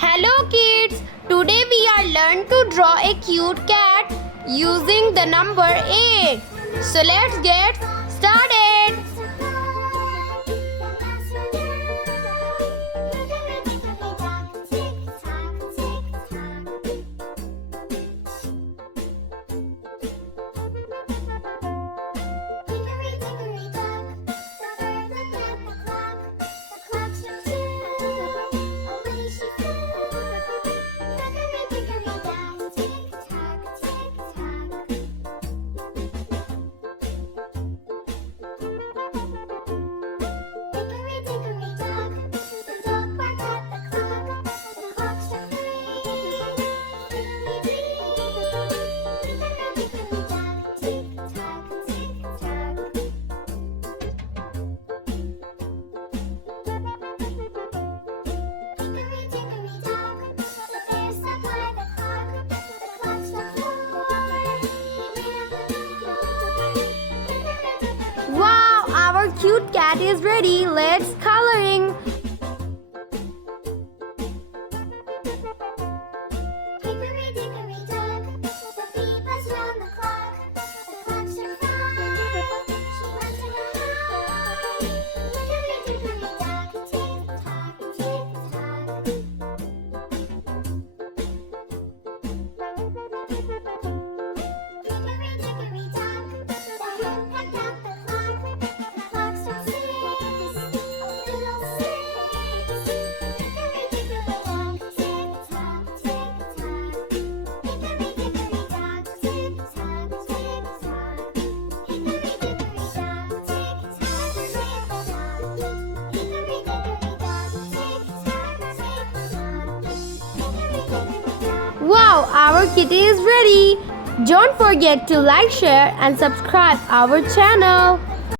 Hello kids! Today we are learn to draw a cute cat using the number 8. So let's get started. Wow, our cute cat is ready. Let's coloring. Wow, our kitty is ready. Don't forget to like, share and subscribe our channel.